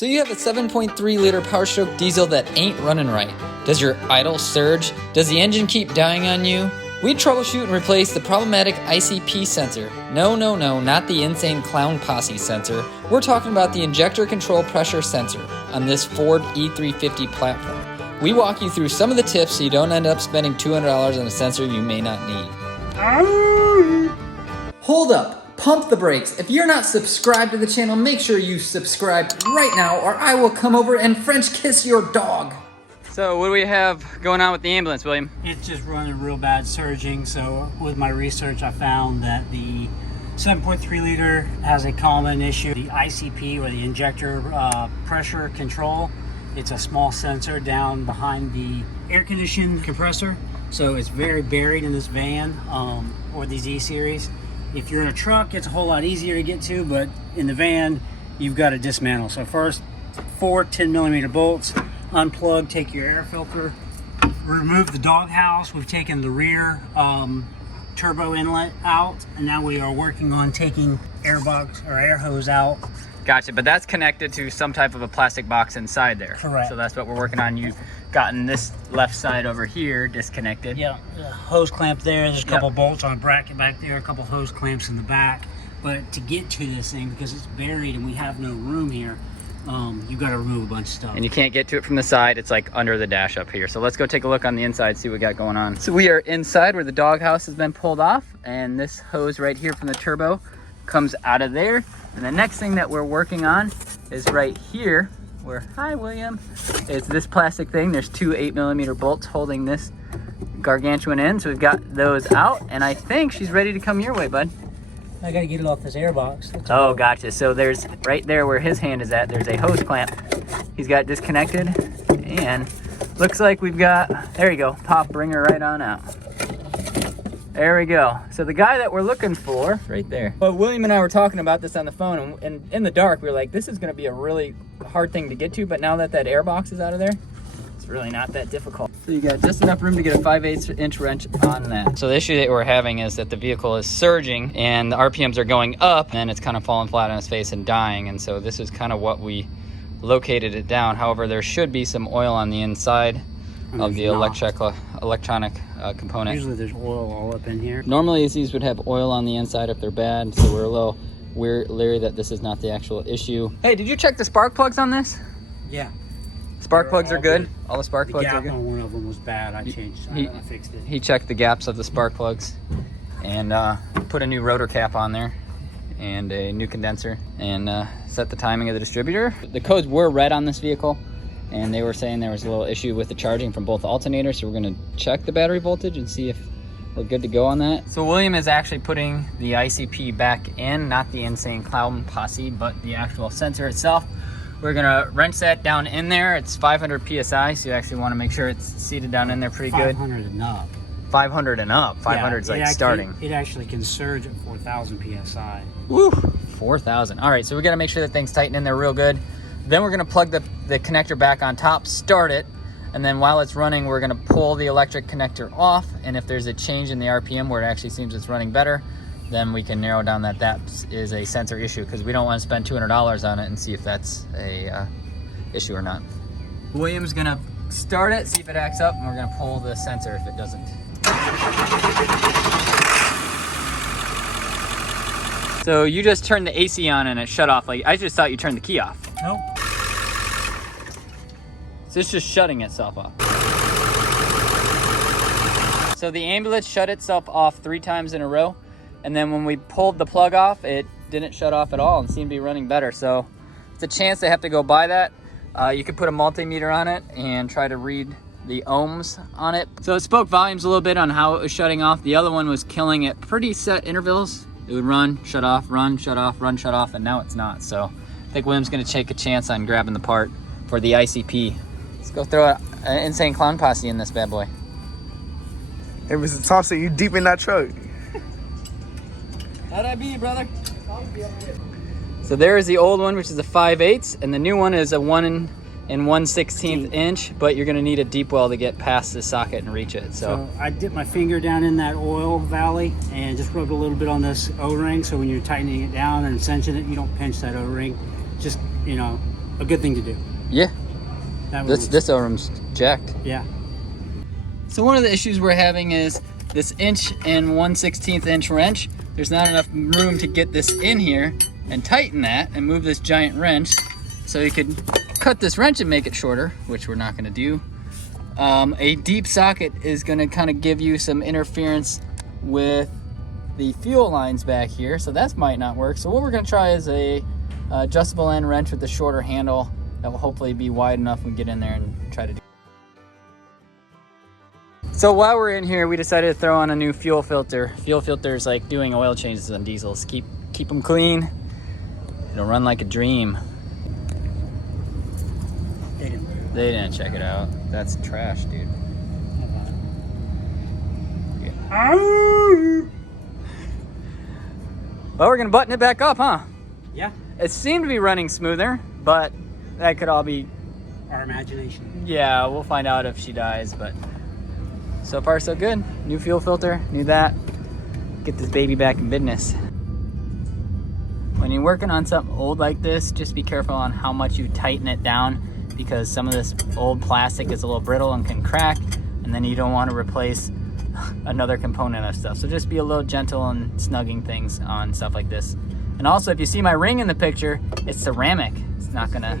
So you have a 7.3 liter Powerstroke diesel that ain't running right. Does your idle surge? Does the engine keep dying on you? We troubleshoot and replace the problematic ICP sensor. No, not the Insane Clown Posse sensor. We're talking about the injector control pressure sensor on this Ford F350 platform. We walk you through some of the tips so you don't end up spending $200 on a sensor you may not need. Hold up. Pump the brakes. If you're not subscribed to the channel, make sure you subscribe right now or I will come over and French kiss your dog. So what do we have going on with the ambulance, William? It's just running real bad surging. So with my research, I found that the 7.3 liter has a common issue. The ICP, or the injector pressure control, it's a small sensor down behind the air conditioning compressor. So it's very buried in this van or these E-Series. If you're in a truck, it's a whole lot easier to get to, but in the van, you've got to dismantle. So first, 4 10mm bolts, unplug, take your air filter, remove the doghouse. We've taken the rear turbo inlet out, and now we are working on taking air box or air hose out. Gotcha, but that's connected to some type of a plastic box inside there. Correct. So that's what we're working on. You've gotten this left side over here disconnected. Yeah, hose clamp there. There's a couple bolts on a bracket back there, a couple hose clamps in the back. But to get to this thing, because it's buried and we have no room here, you've got to remove a bunch of stuff. And you can't get to it from the side. It's like under the dash up here. So let's go take a look on the inside, see what we got going on. So we are inside where the doghouse has been pulled off, and this hose right here from the turbo comes out of there. And the next thing that we're working on is right here where, hi William, it's this plastic thing. There's 2 8mm bolts holding this gargantuan end. So we've got those out, and I think she's ready to come your way, bud. I gotta get it off this air box. Oh, gotcha. So there's right there where his hand is at, there's a hose clamp. He's got disconnected, and looks like we've got, there you go, pop, bring her right on out. There we go. So the guy that we're looking for, right there. Well, William and I were talking about this on the phone, and in the dark, we were like, this is gonna be a really hard thing to get to, but now that that air box is out of there, it's really not that difficult. So you got just enough room to get a 5/8 inch wrench on that. So the issue that we're having is that the vehicle is surging and the RPMs are going up, and it's kind of falling flat on its face and dying. And so this is kind of what we located it down. However, there should be some oil on the inside of the electronic component. Usually there's oil all up in here. Normally these would have oil on the inside if they're bad, so we're a little leery that this is not the actual issue. Hey, did you check the spark plugs on this? Yeah. Spark plugs are good? All the spark plugs are good? The gap on one of them was bad. I changed it. I fixed it. He checked the gaps of the spark plugs and put a new rotor cap on there and a new condenser, and set the timing of the distributor. The codes were red on this vehicle, and they were saying there was a little issue with the charging from both alternators, so we're gonna check the battery voltage and see if we're good to go on that. So William is actually putting the ICP back in, not the Insane Clown Posse, but the actual sensor itself. We're gonna wrench that down in there. It's 500 PSI, so you actually wanna make sure it's seated down in there pretty good. 500 and up. 500 and up. 500 is like starting. It actually can surge at 4,000 PSI. Woo, 4,000. All right, so we gotta make sure that thing's tightened in there real good. Then we're gonna plug the connector back on top, start it, and then while it's running, we're gonna pull the electric connector off, and if there's a change in the RPM where it actually seems it's running better, then we can narrow down that is a sensor issue, because we don't want to spend $200 on it and see if that's a issue or not. William's gonna start it, see if it acts up, and we're gonna pull the sensor if it doesn't. So you just turned the AC on and it shut off. Like, I just thought you turned the key off. Nope. So it's just shutting itself off. So the ambulance shut itself off 3 times in a row, and then when we pulled the plug off, it didn't shut off at all and seemed to be running better. So it's a chance they have to go by that. You could put a multimeter on it and try to read the ohms on it. So it spoke volumes a little bit on how it was shutting off. The other one was killing at pretty set intervals. It would run, shut off, run, shut off, run, shut off, and now it's not. So I think William's gonna take a chance on grabbing the part for the ICP. Let's go throw an Insane Clown Posse in this bad boy. Hey, Mr. Thompson, you deep in that truck. How'd I be, brother? So there is the old one, which is a 5/8, and the new one is a 1 1/16 inch, but you're gonna need a deep well to get past the socket and reach it. So I dipped my finger down in that oil valley and just rubbed a little bit on this O-ring, so when you're tightening it down and cinching it, you don't pinch that O-ring. Just, you know, a good thing to do. Yeah. That This room's jacked. Yeah. So one of the issues we're having is this 1/16 inch wrench. There's not enough room to get this in here and tighten that and move this giant wrench. So you could cut this wrench and make it shorter, which we're not gonna do. A deep socket is gonna kind of give you some interference with the fuel lines back here, so that might not work. So what we're gonna try is a adjustable end wrench with a shorter handle that will hopefully be wide enough we can get in there and try to do. So while we're in here, we decided to throw on a new fuel filter. Fuel filter is like doing oil changes on diesels. Keep them clean. It'll run like a dream. They didn't check it out. That's trash, dude. Yeah. Well, we're gonna button it back up, huh? Yeah. It seemed to be running smoother, but that could all be Our imagination. Yeah, we'll find out if she dies, but so far so good. New fuel filter, new that. Get this baby back in business. When you're working on something old like this, just be careful on how much you tighten it down, because some of this old plastic is a little brittle and can crack, and then you don't want to replace another component of stuff. So just be a little gentle and snugging things on stuff like this. And also, if you see my ring in the picture, it's ceramic. It's not gonna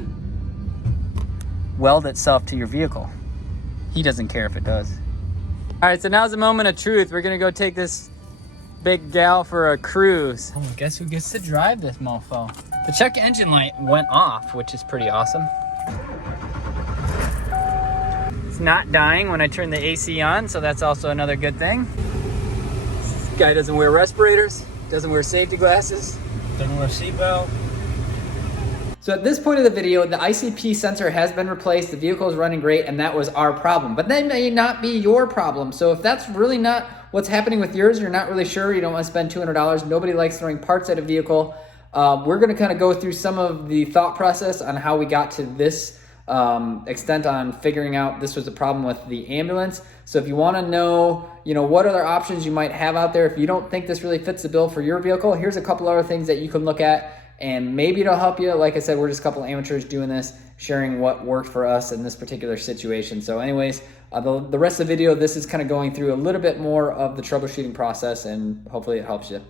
weld itself to your vehicle. He doesn't care if it does. All right, so now's the moment of truth. We're gonna go take this big gal for a cruise. Oh, guess who gets to drive this mofo? The check engine light went off, which is pretty awesome. It's not dying when I turn the AC on, so that's also another good thing. This guy doesn't wear respirators, doesn't wear safety glasses. Doesn't wear a seatbelt. So at this point of the video, the ICP sensor has been replaced, the vehicle is running great, and that was our problem. But that may not be your problem. So if that's really not what's happening with yours, you're not really sure, you don't want to spend $200, nobody likes throwing parts at a vehicle, we're gonna kind of go through some of the thought process on how we got to this extent on figuring out this was a problem with the ambulance. So if you want to know, what other options you might have out there, if you don't think this really fits the bill for your vehicle, here's a couple other things that you can look at, and maybe it'll help you. Like I said, we're just a couple amateurs doing this, sharing what worked for us in this particular situation. So anyways, the rest of the video, this is kind of going through a little bit more of the troubleshooting process, and hopefully it helps you.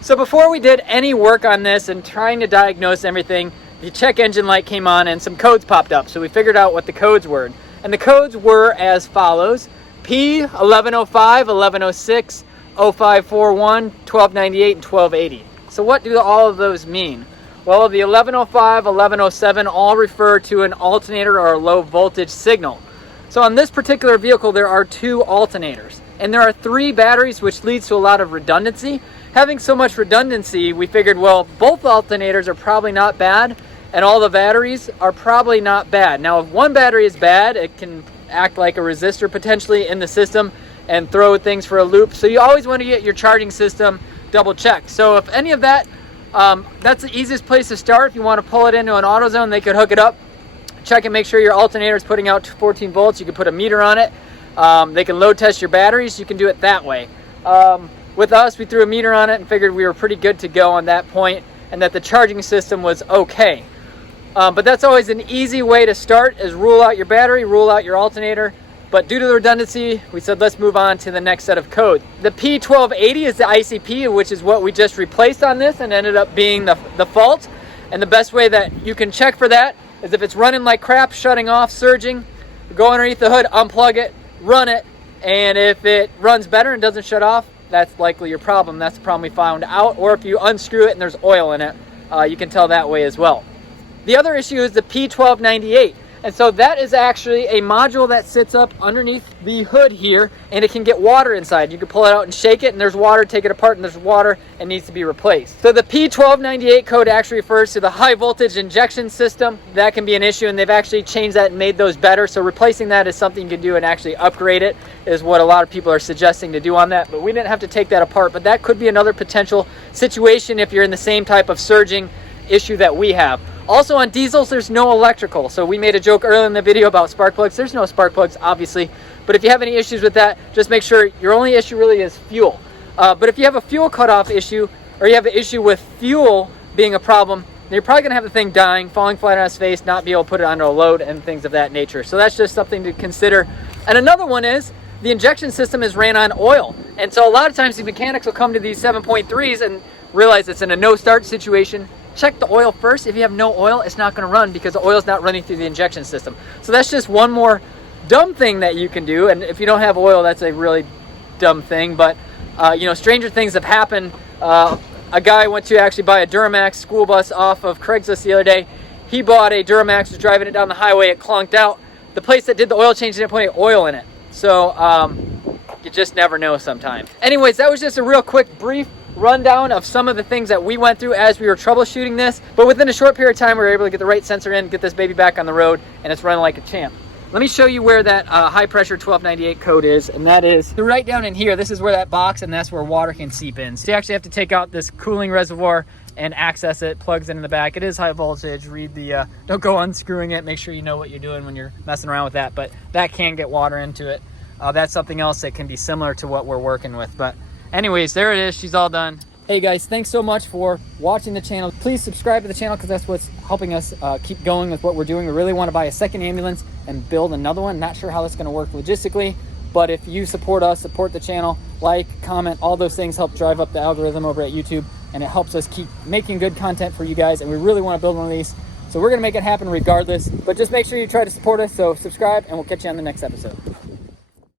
So before we did any work on this and trying to diagnose everything, the check engine light came on and some codes popped up. So we figured out what the codes were. And the codes were as follows: P1105, 1106, 0541, 1298, and 1280. So what do all of those mean? Well, the 1105, 1107 all refer to an alternator or a low voltage signal. So on this particular vehicle, there are 2 alternators, and there are 3 batteries, which leads to a lot of redundancy. Having so much redundancy, we figured, well, both alternators are probably not bad, and all the batteries are probably not bad. Now, if one battery is bad, it can act like a resistor potentially in the system and throw things for a loop. So you always want to get your charging system double checked. So if any of that, that's the easiest place to start. If you want to pull it into an AutoZone, they could hook it up, check and make sure your alternator is putting out 14 volts. You can put a meter on it. They can load test your batteries. You can do it that way. With us, we threw a meter on it and figured we were pretty good to go on that point, and that the charging system was okay. But that's always an easy way to start, is rule out your battery, rule out your alternator. But due to the redundancy, we said let's move on to the next set of code. The P1280 is the ICP, which is what we just replaced on this and ended up being the fault. And the best way that you can check for that is if it's running like crap, shutting off, surging, go underneath the hood, unplug it, run it, and if it runs better and doesn't shut off, that's likely your problem. That's the problem we found out. Or if you unscrew it and there's oil in it, you can tell that way as well. The other issue is the P1298. And so that is actually a module that sits up underneath the hood here, and it can get water inside. You can pull it out and shake it, and there's water, take it apart, and there's water, and needs to be replaced. So the P1298 code actually refers to the high voltage injection system. That can be an issue, and they've actually changed that and made those better. So replacing that is something you can do and actually upgrade it, is what a lot of people are suggesting to do on that. But we didn't have to take that apart, but that could be another potential situation if you're in the same type of surging issue that we have. Also on diesels, there's no electrical. So we made a joke earlier in the video about spark plugs. There's no spark plugs, obviously. But if you have any issues with that, just make sure your only issue really is fuel. But if you have a fuel cutoff issue, or you have an issue with fuel being a problem, you're probably gonna have the thing dying, falling flat on its face, not be able to put it under a load and things of that nature. So that's just something to consider. And another one is the injection system is ran on oil. And so a lot of times the mechanics will come to these 7.3s and realize it's in a no start situation. Check the oil first. If you have no oil, it's not gonna run because the oil's not running through the injection system. So that's just one more dumb thing that you can do. And if you don't have oil, that's a really dumb thing. But you know, stranger things have happened. A guy went to actually buy a Duramax school bus off of Craigslist the other day. He bought a Duramax, was driving it down the highway, it clunked out. The place that did the oil change didn't put any oil in it. So you just never know sometimes. Anyways, that was just a real quick, brief rundown of some of the things that we went through as we were troubleshooting this. But within a short period of time, we were able to get the right sensor in, get this baby back on the road, and it's running like a champ. Let me show you where that high pressure 1298 code is, and that is right down in here. This is where that box, and that's where water can seep in. So you actually have to take out this cooling reservoir and access it, plugs in the back. It is high voltage. Read the, don't go unscrewing it. Make sure you know what you're doing when you're messing around with that, but that can get water into it. That's something else that can be similar to what we're working with. But anyways, there it is. She's all done. Hey guys, thanks so much for watching the channel. Please subscribe to the channel because that's what's helping us keep going with what we're doing. We really want to buy a second ambulance and build another one. Not sure how that's going to work logistically, but if you support us, support the channel, like, comment, all those things help drive up the algorithm over at YouTube, and it helps us keep making good content for you guys, and we really want to build one of these. So we're going to make it happen regardless, but just make sure you try to support us. So subscribe, and we'll catch you on the next episode.